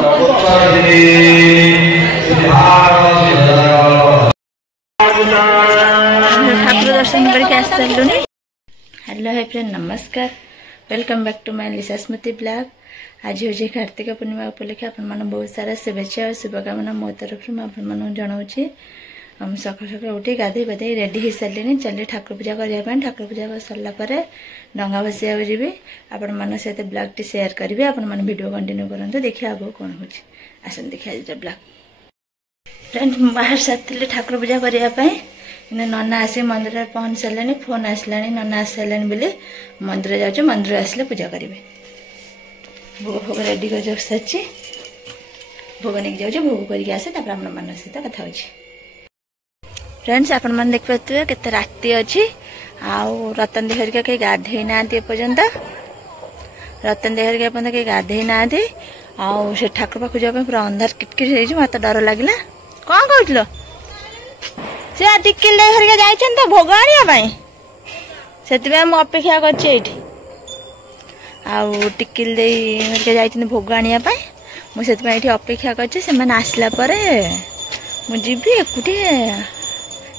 ठाकुर दर्शन करके आस सारे। हेलो हाय फ्रेंड, नमस्कार, welcome back to my Lisa Smriti blog. आज हूँ कार्तिक पूर्णिमा उपलक्षे आपण बहुत सारा शुभेच्छा और शुभकामना मो तरफ आपन जनाऊँगी। हम सकाल सकाल उठी गाधे पाधे रेडी हो सारे, चलिए ठाकुर पूजा करने। ठाकुर पूजा कर सारा डंगा भसा जी आपण मान सहित ब्लॉग टी शेयर करेंगे। आपण मैंने वीडियो कंटिन्यू करूँ, देखिए आगे कौन हो देखिए आज ब्लॉग। फ्रेंड्स बाहर साथी ठाकुर पूजा करने नना आसी मंदिर पहुंच सारे, फोन आसला नना आस सारे बोले मंदिर जाऊँ, मंदिर आसले पूजा करेंगे। भोग भोग रेडी कर सारी, भोग नहीं जाऊँ, भोग करके आसे आपण मान सहित कथा हो। फ्रेंड्स आपण मैंने देख पाते केते राति अच्छी आउ रतन दे हरिका कहीं गाधे ना एपर्यंत, रतन दे हरिका एपर्यंत कहीं गाधे ना आउ से ठाकुर पाखु जावाई पूरा अंधार किटकिट हो, मत डर लगला। कौन कहलो से टिकिल दे हरिका जाइछन तो भोग आनिया से अपेक्षा करछे एठी। आउ टिकिल दे हरिका जाइछन भोग आनिया मु से अपेक्षा करछे। से माने आसला परे मु जीबी एकुटी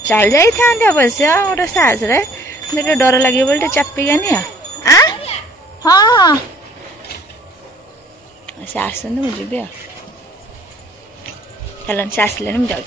चल जाई था अवश्य गोटे साहस रे डर लगे बोलते चापी गानी। हाँ हाँ से आसन मुझे भी चलन से आसले मुझे जाऊँ।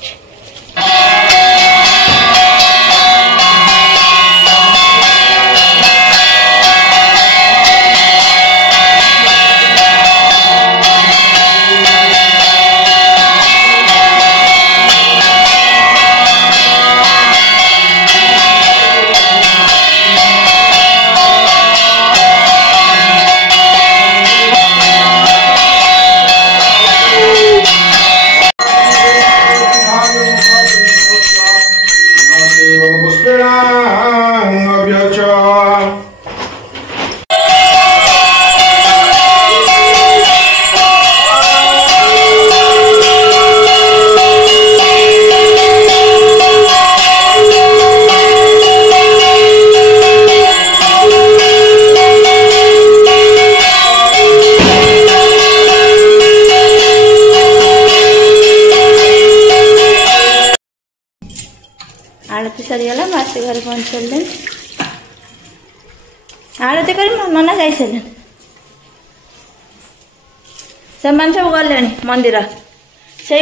आरती सरीगला मासी घर पहुंच सारे, आरती कर नना जा सारे से सब गले मंदिर से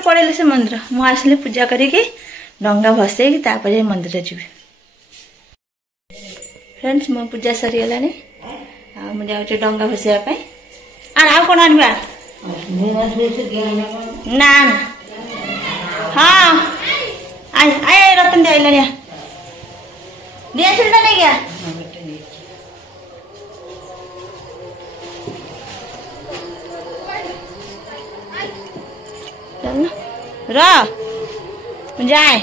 पड़े से मंदिर। मुझे पूजा करके डंगा भसई मंदिर जी। फ्रेंड्स मो पूजा सरीगला मुझे डंगा भसैयापाई आ कौन आनवा ना हाँ आए आए रतन दे आइला दिया नहीं गया जाए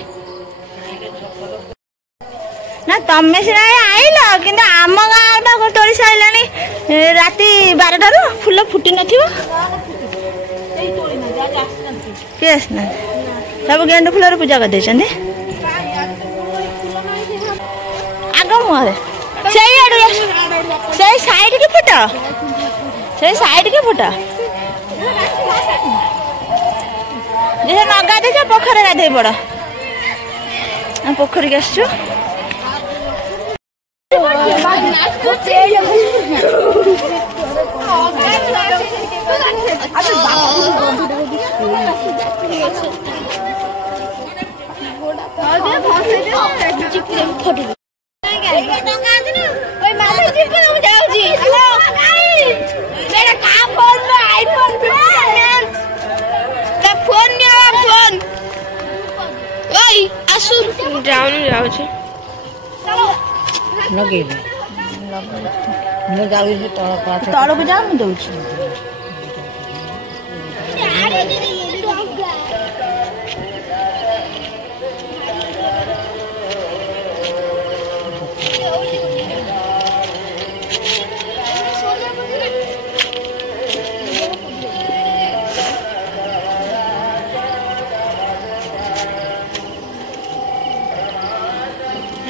ना तमें सीना आइल कि आम गाँव तोड़ी सारे राति 12 फुल फुटी न किए आसना सब गेंडु फुल पूजा कर आग मुहरे से साइड के फुट से साइड के फुट जे न गाधे जा पोखर गाधे पड़ पोखर के आसु तल को जा दौड़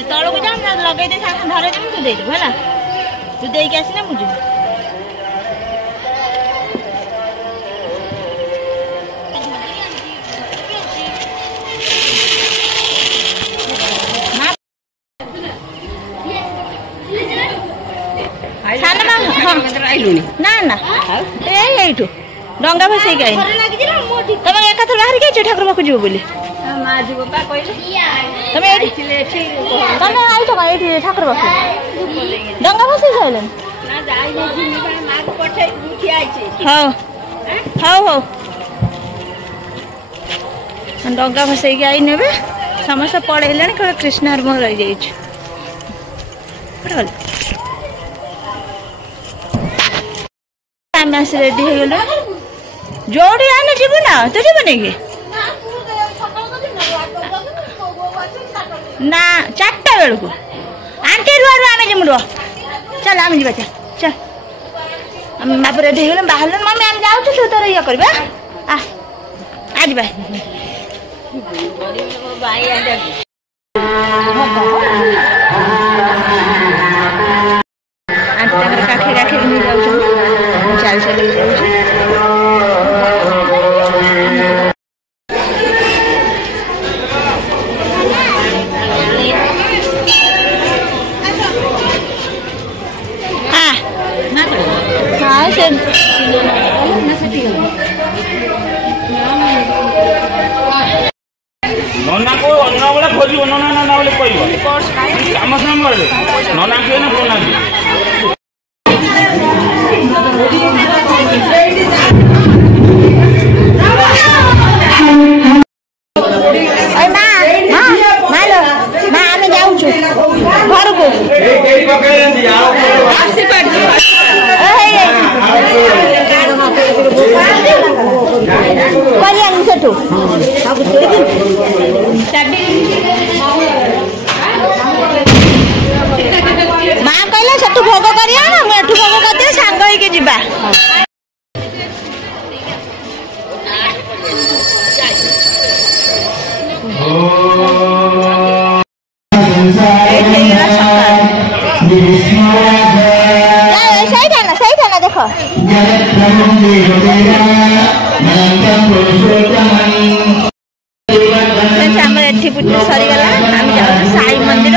तल को जा लगे धरे तू दे है तू दे आसना मुझे सान ना ना यू डंगा भसई आई तुम एक बाहर के ठाकुर पाक जीव बोली तुम आई ठाकुर पाक डंगा भसई सारे हाँ हाँ हाँ डंगा भसई आई ने समस्त पढ़े कह कृष्ण मोह रही जाइए रेडी हो गलु जोड़ी आने जीव ना तो जीवन कि ना 4टा बेलू आंटी रुआ आम जिमु रुआ चल आम जा चल बाप रेडी हो बाहर मम्मी आम जाऊँ तू तोर ये कर आज आंटी काखे काखे नहीं जाऊँ चाल चल जाऊँ हाँ से नना को अन्ना वाला खोजी नना नना वाले कोई काम साम वाले नना के ना फोन आ माँ कहला से भोग कर मुझे भोग कर दिए सांग होके जीवा सही था ना देखो पूजा सरीगला आम जाऊँ साई मंदिर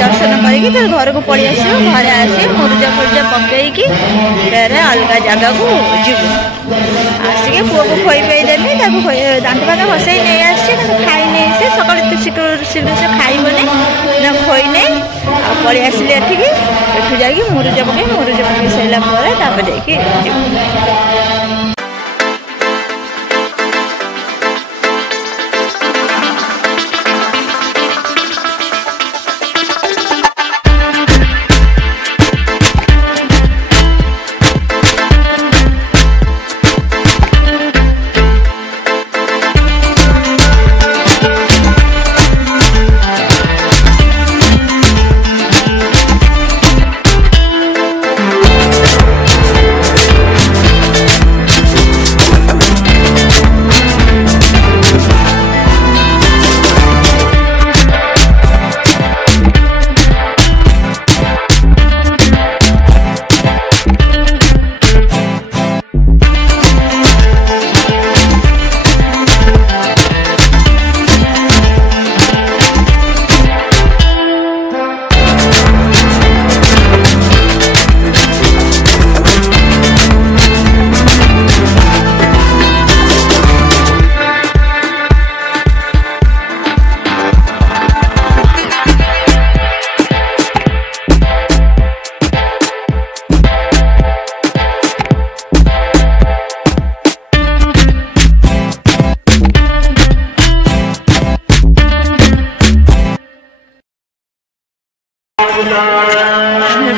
दर्शन करके घर को पड़ी आस घर आसी मुरुजा फुरुजा पकईकी फिर अलग जगह को जीव आसिक पुओ को खोई पे देनी दांत फात घसई नहीं आसी खाई नहीं से सकाल शीघ्र शीघ्र से खाइबनी ना खोई नहीं पड़ी आसिले एठू जा मुरुजा पकई सारा जाकि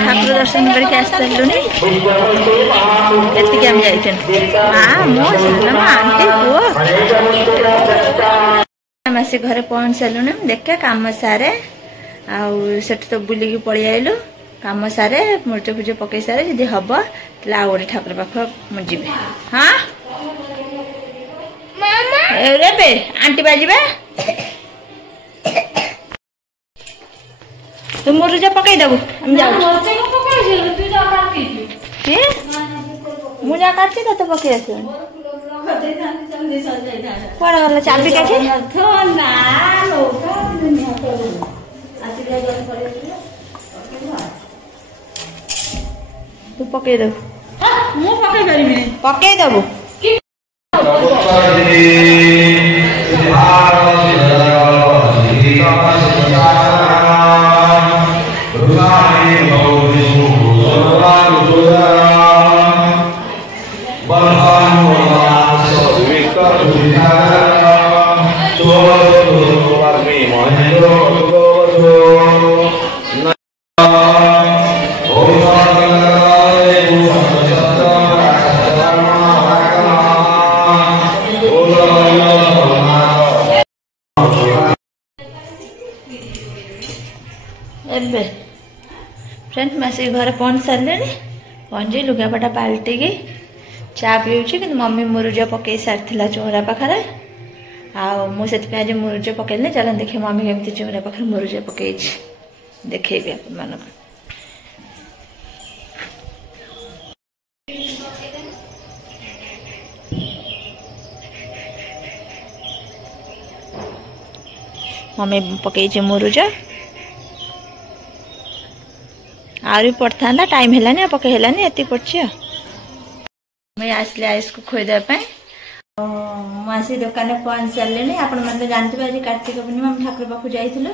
ठाकुर दर्शन करके आस सारूँ एति आम जाइए माँ मो साना आंटी पुओ आसी घर पहुँच सारूँ देखे कम सारे आठ तो बुलिकी पलि आइलु कम सारे मुर्ज फुर्ज पकई सारे जदि हम तो आउ गोटे ठाकुर पाख मुझे हाँ रे आंटी बाजबे तू मुरुजा पकई देबू हम जाऊ मुझा काटती तो पकई आस कौन गला चाबी काटे तू पकई दबु मु पकई परिबिनी पकई दबु फ्रेंड्स मैं से घर पहुंच सारे पहुंची लुगापटा पाल्टिकी चा पीऊँगी कि मम्मी मुरुज पकई सारी चौरा पाखे मुझे आज मुरुज पकईली चल देखिए मम्मी केमती चौरा पाखे मुरुज पकई देखेबी आप मम्मी पकई मुरुज आरी पड़ता टाइम है पकई है ये पड़ी मैं आसली आयुष को खोईदेवाई मुझे दुकान पहुंच सारे आपण मैंने जानते आज कार्तिक पूर्णिमा ठाकुर पाखु जाइलु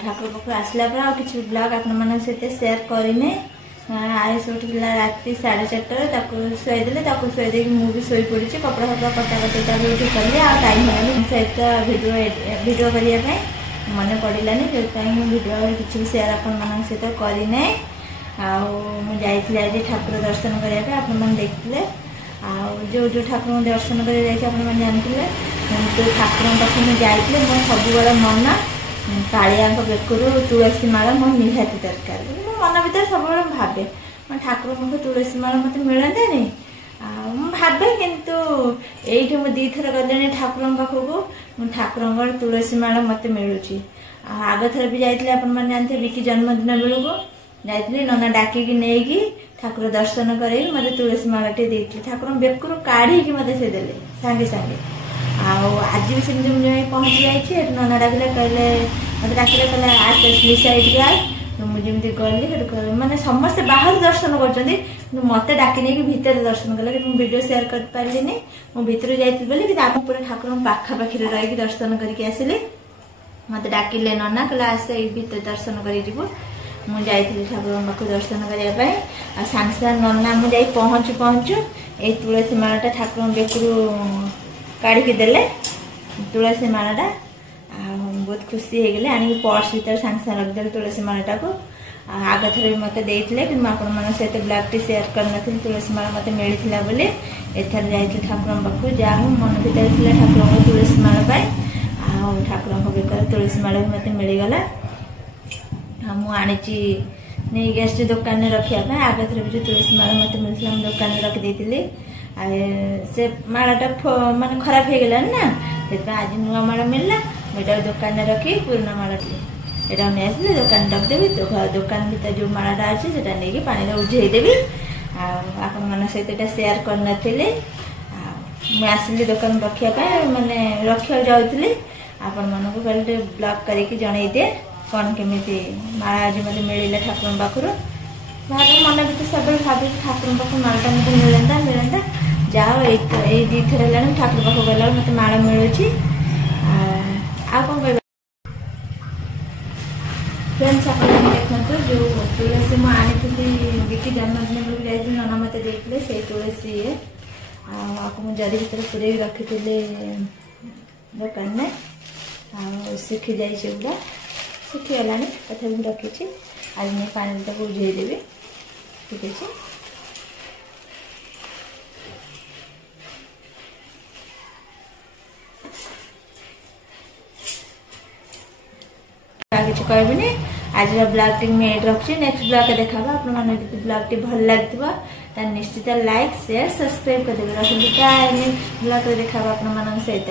ठाकुर पाखु आसला कि ब्लॉग आपण सेयार करने आयुष उठा राति 4:30 शोदेले शोदे मुझे शोई पड़ी कपड़ा फपड़ा कटाकटा उठी कली टाइम है सहित भिडियो करने मन पड़ानी जो भिडियो किसी सेयार आपण सहित करना आई आज ठाकुर दर्शन करने आप देखते जो जो ठाकुर दर्शन कर जानते तो ठाकुर पाखे जाइए मो सब मन कालिया बेकरू तुलसी माला मो निहाती दरकार मो मन भर सब भावे ठाकुर पाख तुलसी माला मत मिलता नहीं भावे किंतु ये मुझे 2 थर गले ठाकुर पाखक ठाकुर तुलसी माला मत मिलूँ आग थर भी जाइए आप जानते विकी जन्मदिन बेलू जाइए नना डाकिकी नहीं ठाकुर दर्शन कर मत तुलसी मालाटे ठाकुर बेकरू काढ़ी मत से देले सांगे सांगे आज भी सेमती मुझे पहुंची जाइए नना डाकिले कहले मत डाकिले कहले आसली साइड आए मुझे गली मैंने समस्ते बाहर दर्शन कर मत डाक नहीं भितर दर्शन कले वीडियो शेयर कर पारे मो भर जाइए आप पूरा ठाकुर पाखापाखि रही दर्शन करके आसिली मत डाकिले नना कहले आस भर दर्शन कर मुझे ठाकुर पाख दर्शन करने सांगे सांगे नना मुझे पहुँचु पहुँचु ये तुलसी मालाटा ठाकुर बेकरू काढ़ी देले तुलसी मालाटा बहुत खुशी हो गले आनी पर्स भर सांगे सांगे रखिदे तुलसी मालाटा को आग थर मत देते कि आपण सहित ब्लॉग टी शेयर कर तुलसी माला मत मिलता बोली एथर जाइए ठाकुर पाख जहाँ मन भर ठाकुर तुलसी माला पाए ठाकुर बेकर तुलसी माला भी मत मिलगला मुझे नहीं आस दुकान रखापी आग थर भी जो तुलसी माला मत मिलता दुकान रखी से मालाटा माने खराब हो गलानी ना से आज नुआ माला मिलला मुझे दुकान रखी पुराना मालाटी यहाँ नहीं आसले दुकान रखदेवी तो दुकान भर जो मालाटा अच्छे से नहीं पानी उझेदेवी आपण सहित शेयर करनी मुझे आसली दुकान रखापी माने रखा जाऊली आपण मन को कल ब्लॉग करके जन दिए कौन केमी माला आज मत मिले ठाकुर पाखर भाव मन भर सब भावे ठाकुर पाख मालाटा मत मिलता जाओ ये 2 थर है ठाकुर पाख गला मत माला मिलूँ आ कौन कह फ्रेंड्स आप देखते जो तुलसी मुझे आनी विकी जन्मदिन बेलू जाइए नना मत देते से तुलसी आपको जरी भर पूरे रखी दुकान में सुखी जाइए गुड़ा सुखीगला तथा रखी आज मैं पानी उझेदेवी ठीक है किसी कहबी आज ब्लॉग टी मैं रखी नेक्स्ट ब्लॉग देखा आप ब्लॉग टी भल लगे निश्चित लाइक शेयर सब्सक्राइब कर देवे रखी ब्लॉग देखा आप सहित।